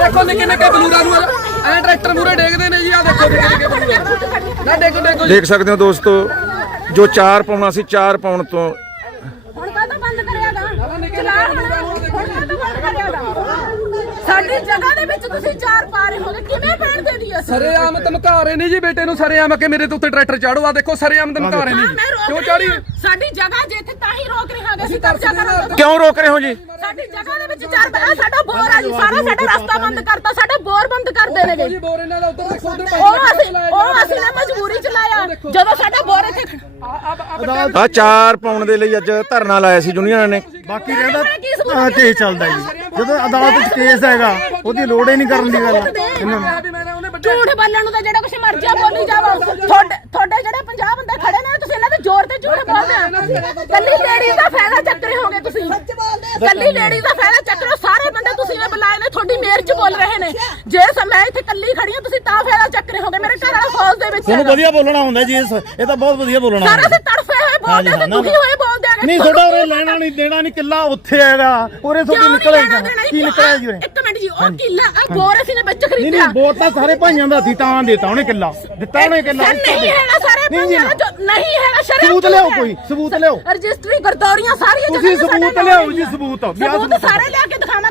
ਦੇਖੋ ਨਿੱਕੇ ਨਿੱਕੇ ਬਲੂਰਾਂ ਨੂੰ ਐ ਟਰੈਕਟਰ ਮੂਰੇ ਡੇਗਦੇ ਨੇ ਜੀ ਆ ਦੇਖੋ ਨਿੱਕੇ ਨਿੱਕੇ ਬਲੂਰ। ਨਾ ਡੇਗੋ ਡੇਗੋ ਜੀ। ਦੇਖ ਸਕਦੇ ਹੋ ਦੋਸਤੋ ਜੋ 4 ਪਾਉਣਾ ਸੀ 4 ਪਾਉਣ ਤੋਂ ਹੁਣ ਕਾਹਦਾ ਬੰਦ ਚਲਾ ਹੁਣ ਕਾਹਦਾ ਬੰਦ ਕਰਿਆਗਾ ਸਾਡੀ ਜਗ੍ਹਾ ਦੇ ਵਿੱਚ ਤੁਸੀਂ ਚਾਰ ਪਾ ਰਹੇ ਹੋਗੇ ਕਿਵੇਂ ਪੈਣ ਦੇ ਦੀ ਅਸੀਂ? ਸਰੇਆਮ ਧਮਕਾ ਰਹੇ ਨੇ ਜੀ ਬੇਟੇ ਨੂੰ ਸਰੇਆਮ ਕਿ ਮੇਰੇ ਤੇ ਉੱਤੇ ਟਰੈਕਟਰ ਚਾੜੋ ਆ ਦੇਖੋ ਸਰੇਆਮ ਧਮਕਾ ਰਹੇ ਨੇ ਹਾਂ ਜੀ। ਮੈਂ ਰੋਕ ਕਿਉਂ ਰਹੀ ਚਾੜੀ ਹਾਂ। ਸਾਡੀ ਜਗ੍ਹਾ ਜੇ ਇੱਥੇ ਤਾਂ ਹੀ ਰੋਕ ਰਹੇ ਹਾਂਗੇ ਅਸੀਂ ਕਬਜ਼ਾ ਕਰਾਂਗੇ ਕਿਉਂ ਰੋਕ ਰਹੇ ਹੋ ਜੀ? ਸਾਡੀ ਜਗ੍ਹਾ ਦੇ ਵਿੱਚ ਚਾਰ ਪਾ ਸਾਡਾ ਬੋਰ ਆ ਜੀ ਸਾਰਾ ਸਾਡਾ ਰਸਤਾ ਬੰਦ ਕਰਤਾ ਸਾਡਾ ਬੋਰ ਬੰਦ ਕਰ ਦੇਣੇ ਜੀ। ਜੀ ਬੋਰ ਇਹਨਾਂ ਦਾ ਉੱਧਰ ਦੇਖੋ ਉੱਧਰ ਉਹ ਅਸੀਂ ਉਹ ਅਸੀਂ ਨੇ ਮਜਬੂਰੀ ਚ ਲਾਇਆ ਜਦੋਂ ਸਾਡਾ ਬੋਰ ਇੱਥੇ ਆ 4 ਪਾਉਣ ਦੇ ਲਈ ਅੱਜ ਧਰਨਾ ਲਾਇਆ ਸੀ ਯੂਨੀਅਨ ਨੇ। ਬਾਕੀ ਰਹਿੰਦਾ ਆਹ ਕੇਸ ਚੱਲਦਾ ਜੀ। ਜਦੋਂ ਅਦਾਲਤ ਵਿੱਚ ਕੇਸ ਹੈਗਾ ਉਹਦੀ ਲੋੜ ਹੀ ਨਹੀਂ ਕਰਨ ਦੀ ਗੱਲ। ਇਹਨਾਂ ਨੂੰ ਝੂਠ ਬੋਲਣ ਨੂੰ ਤਾਂ ਜਿਹੜਾ ਕੁਛ ਮਰਜ਼ੀ ਆ ਬੋਲੀ ਜਾਵੋ। ਤੁਹਾਡੇ ਤੁਹਾਡੇ ਜਿਹੜੇ 50 ਬੰਦੇ ਖੜੇ ਨੇ ਤੁਸੀਂ ਇਹਨਾਂ ਦੇ ਜ਼ੋਰ ਤੇ ਝੂਠ ਬੋਲਦੇ ਆ ਕੱਲੀ ਲੇਡੀ ਦਾ ਫਾਇਦਾ ਚੱਕ ਰਹੇ ਹੋਗੇ ਤੁਸੀਂ ਕੱਲੀ ਲੇਡੀ ਦਾ ਫਾਇਦਾ ਚੱਕ ਰਹੇ ਹੋ ਸਾਰੇ ਬੰਦੇ ਤੁਸੀਂ ਨੇ ਬੁਲਾਏ ਨੇ ਤੁਹਾਡੀ ਮੇਰ ਚ ਬੋਲ ਰਹੇ ਨੇ ਜੇ ਸ- ਮੈਂ ਇੱਥੇ ਕੱਲੀ ਖੜੀ ਹਾਂ ਤੁਸੀਂ ਤਾਂ ਫਾਇਦਾ ਚੱਕ ਰਹੇ ਹੋਗੇ ਮੇਰੇ ਘਰ ਵਾਲਾ ਫੌਜ ਦੇ ਵਿੱਚ ਤੁਹਾਨੂੰ ਹੈਗਾ। ਵਧੀਆ ਬੋਲਣਾ ਹੁੰਦਾ ਜੀ ਇਸ- ਇਹ ਤਾਂ ਬਹੁਤ ਵਧੀਆ ਬੋਲਣਾ ਸਾਰਾ ਹੁੰਦਾ ਸੇ ਤੜਫੇ ਹੋਏ ਬੋਲਦੇ ਤੇ ਦੁਖੀ ਹੋਏ ਬੋਲਦੇ ਆ ਨਹੀਂ ਤੁਹਾਡਾ ਉਰੇ ਲੈਣਾ ਨਹੀਂ ਦੇਣਾ ਨਹੀਂ ਕਿੱਲਾ ਉੱਥੇ ਹੈਗਾ ਉਰੇ ਤੁਹਾਡੀ ਨਿਕਲੇ ਕੀ ਨਿਕਲਿਆ ਜੀ ਉਰੇ? ਇੱਕ ਮਿੰਟ ਜੀ ਉਹ ਕਿੱਲਾ ਆ ਬੋਰ ਅਸੀਂ ਨੇ ਵਿੱਚ ਨਹੀਂ ਖਰੀਦਿਆ। ਨਹੀਂ ਬਹੁਤ ਤਾਂ ਸਾਰੇ ਭਾਈਆਂ ਦਾ ਸੀ ਤਾਂ ਦੇਤਾ ਉਹਨੇ ਕਿੱਲਾ। ਦਿੱਤਾ ਉਹਨੇ ਕਿੱਲਾ ਸਰ, ਨਹੀਂ ਹੈਗਾ ਸਾਰੇ ਨਹੀਂ ਜੀ, ਪੰਜਾਂ ਚੋਂ ਨਹੀਂ ਹੈਗਾ ਸ਼ਰਮ ਸਬੂਤ ਲਿਆਓ ਕੋਈ, ਸਬੂਤ ਲਿਆਓ। ਰਜਿਸਟਰੀ ਗਰਦੌਰੀਆਂ ਸਾਰੀਆਂ ਤੁਸੀਂ ਜਗ੍ਹਾ ਤੇ ਸਾਡੇ ਸਬੂਤ ਨਾਲ ਲਿਆਓ ਜੀ, ਹੋਈਆਂ। ਸਬੂਤ। ਵੀ ਆਹ ਸਬੂਤ। ਸਬੂਤ। ਸਾਰੇ ਲਿਆ ਕੇ ਦਿਖਾਵਾਂਗੇ